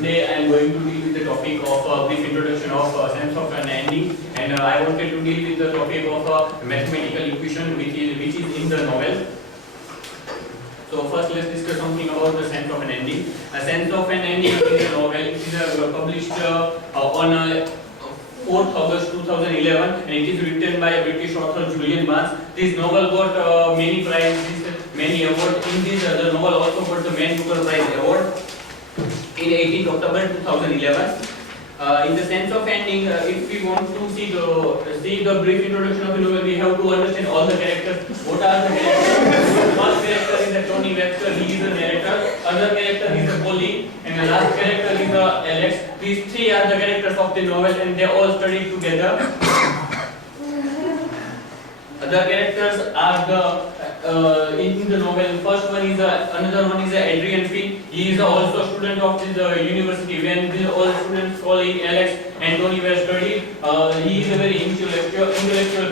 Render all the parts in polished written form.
today I am going to deal with the topic of brief introduction of sense of an ending, and I wanted to deal with the topic of mathematical equation which is in the novel. So first let's discuss something about the sense of an ending. A sense of an ending is a novel. It is published on 4th August 2011, and it is written by a British author Julian Barnes. This novel got many prizes, many awards. In this, the novel also got the Man Booker Prize award in 18th October 2011. In the sense of ending, if we want to see the brief introduction of the novel, we have to understand all the characters. What are the characters? First character is the Tony Webster. He is the narrator. Other character is the Polly, and the last character is the Alex. These three are the characters of the novel, and they all study together. Other characters are in the novel. First one is another one is Adrian Finn. He is also a student of this university. When all students call him Alex and Tony were studied, he is a very intellectual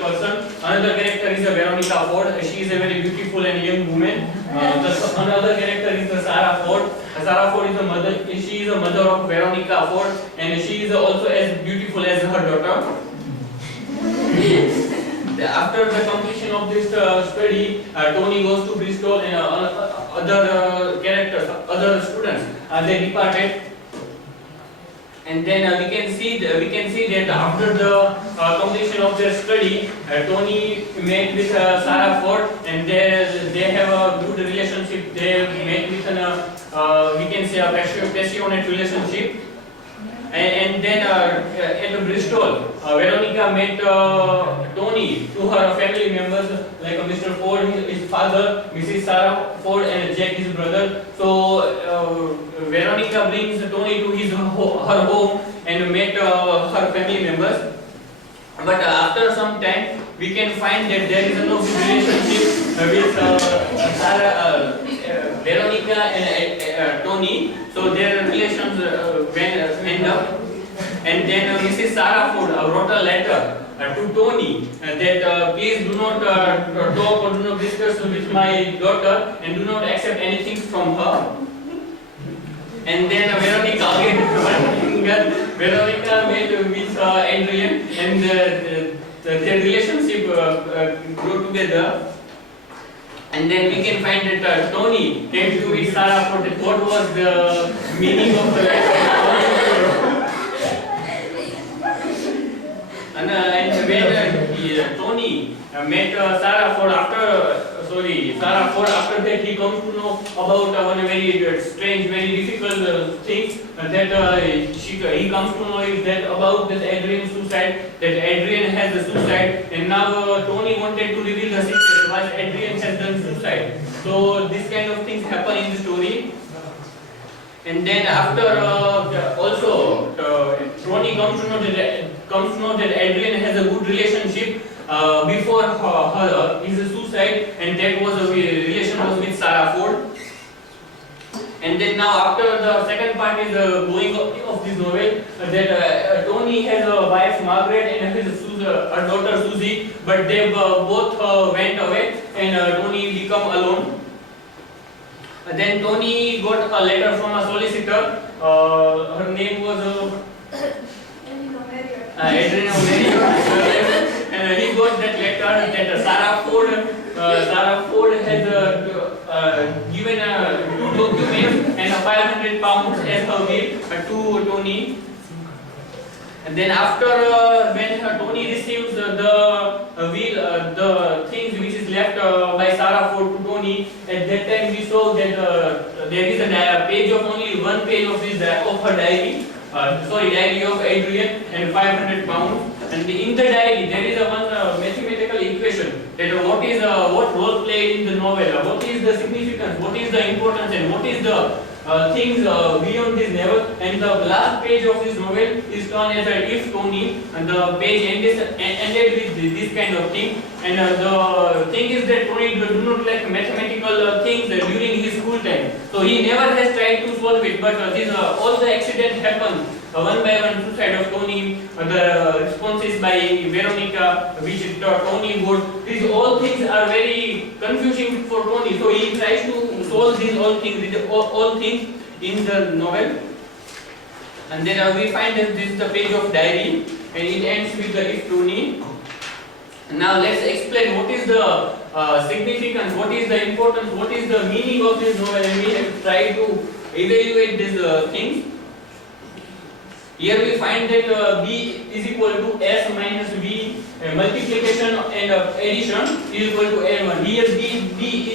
person. Another character is Veronica Ford. She is a very beautiful and young woman. Another character is Sarah Ford. Sarah Ford is the mother. She is the mother of Veronica Ford, and she is also as beautiful as her daughter. After the completion of this study, Tony goes to Bristol, and other characters, other students, they departed. And then we can see that after the completion of their study, Tony met with Sarah Ford, and they have a good relationship. They met with we can say a passionate relationship. And then at Bristol, Veronica met Tony to her family members like Mr. Ford, his father, Mrs. Sarah Ford, and Jack, his brother. So Veronica brings Tony to her home and met her family members. But after some time, we can find that there is no relationship with Veronica and Tony. So their relations end up. And then Mrs. Sarah Ford wrote a letter to Tony that please do not talk or do not discuss with my daughter, and do not accept anything from her. And then Veronica met with Adrian, and their relationship grew together. And then we can find that Tony came to meet Sarah Ford. What was the meaning of the letter? And when Tony met Sarah Ford after that, he comes to know about one very strange, very difficult thing that he comes to know is that about this Adrian's suicide, that Adrian has the suicide, and now Tony wanted to reveal the secret why Adrian has done suicide. So this kind of things happen in the story. And then after also Tony comes to know that Adrian has a good relationship before his suicide, and that was a relation was with Sarah Ford. And then now after the second part is going of this novel, that Tony has a wife Margaret and her daughter Susie, but they both went away, and Tony became alone. Then Tony got a letter from a solicitor. Her name was Adrian O'Leary. And he got that letter that Sarah Ford has given two documents and £500 as her will to Tony. And then after when Tony receives the will, the things which is left by Sarah Ford to Tony, at that time we saw that there is a page of only one page of her diary. Diary of Adrian, and £500. And in the diary there is a one mathematical equation that what role played in the novel, what is the significance, what is the importance, and what is the things beyond this novel. And the last page of this novel is turned as a if Tony, and the page ended with this kind of thing. And the thing is that Tony do not like mathematical things during his school time, so he never has tried to solve it. But all the accidents happen one by one. Suicide of Tony, the responses by Veronica, which Tony would. These all things are very confusing for Tony, so he tries to solve these all things in the novel. And then we find that this is the page of diary, and it ends with the if Tony. Now let's explain what is the significance, what is the importance, what is the meaning of this novel, and we have tried to evaluate these things. Here we find that B is equal to S minus B, multiplication and addition is equal to N1. Here B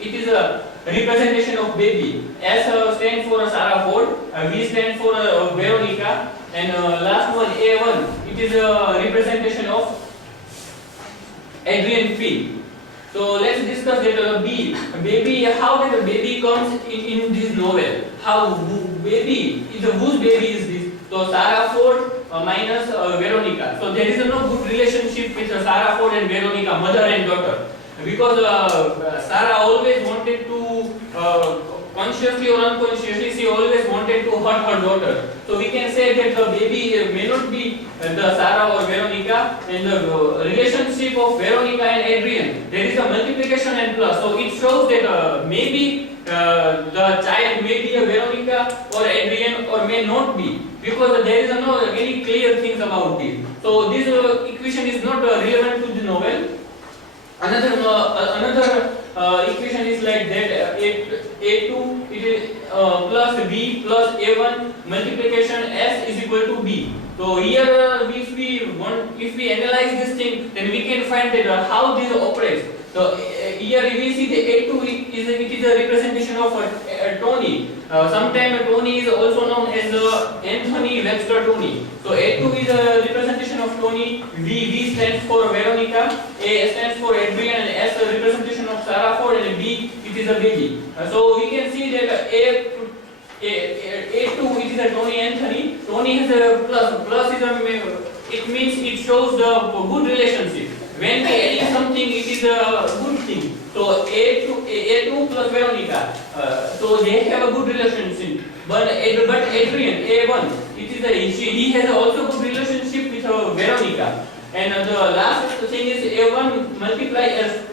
it is a representation of baby. S stands for Sarah Ford, V stands for Veronica, and last one A1 it is a representation of Adrian Fee. So let's discuss that baby. How did the baby comes in this novel? How baby is whose baby is this? So Sarah Ford minus Veronica. So there is no good relationship with Sarah Ford and Veronica, mother and daughter, because Sarah always wanted to consciously or unconsciously, she always wanted to hurt her daughter. So we can say that the baby may not be the Sarah or Veronica, and the relationship of Veronica and Adrian, there is a multiplication and plus. So it shows that maybe the child may be a Veronica or Adrian, or may not be, because there is no any clear things about this. So this equation is not relevant to the novel. Another equation is like that, A2 it is plus B plus A1 multiplication S is equal to B. So here if we analyze this thing, then we can find that how this operates. So here we see the A2 is a representation of Tony. Sometimes Tony is also known as Anthony Webster Tony. So A2 is a representation of Tony, V stands for Veronica, A stands for Adrian, and S a representation of Sarah Ford, and B it is a baby. So we can see that A2 it is a Tony Anthony. Tony has a plus is a, it means it shows the good relationship. When we add something, it is a good thing. So A2 plus Veronica, so they have a good relationship. But Adrian A1, he has also good relationship with Veronica. And the last thing is A1 multiply S.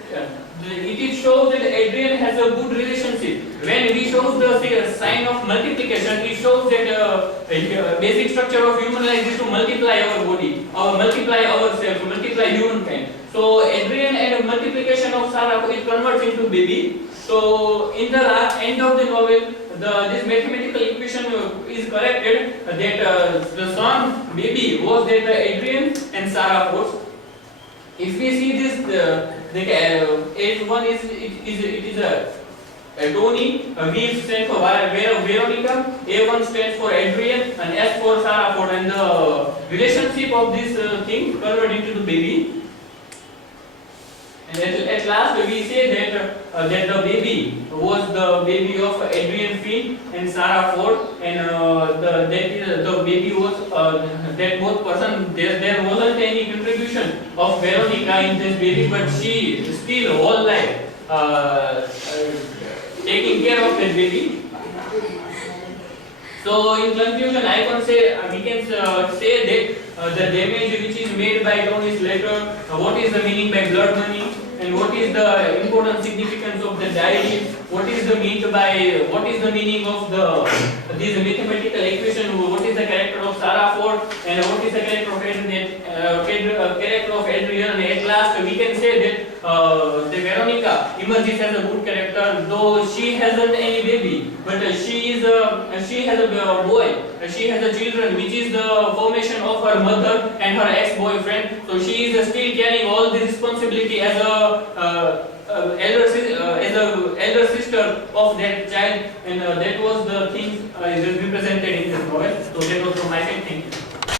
It shows that Adrian has a good relationship. When we show the sign of multiplication, it shows that basic structure of human life is to multiply our body, or multiply ourselves, multiply humankind. So Adrian and multiplication of Sarah, it converts into baby. So in the end of the novel, this mathematical equation is corrected that the son baby was that Adrian and Sarah Ford. If we see this, the A1 is a Tony, V stands for Veronica, A1 stands for Adrian, and S for Sarah Ford, and the relationship of this thing converted into the baby. And at last we say that that the baby was the baby of Adrian Fee and Sarah Ford, and the baby was that both person, there wasn't any contribution of Veronica in this baby, but she still whole life taking care of that baby. So in conclusion, I can say we can say that the damage which is made by Tony's letter, what is the meaning by blood money, and what is the important significance of the diary, what is the meaning of this mathematical equation, what is the character of Sarah Ford, and what is the character of Adrian, and at last we can say that the Veronica emerges as a good character, though she hasn't any baby, but she has a boy, she has a children, which is the formation of her mother and her ex-boyfriend. So she is still carrying all the responsibility as a elder sister of that child, and that was the thing represented in this novel. So that was from my side. Thank you.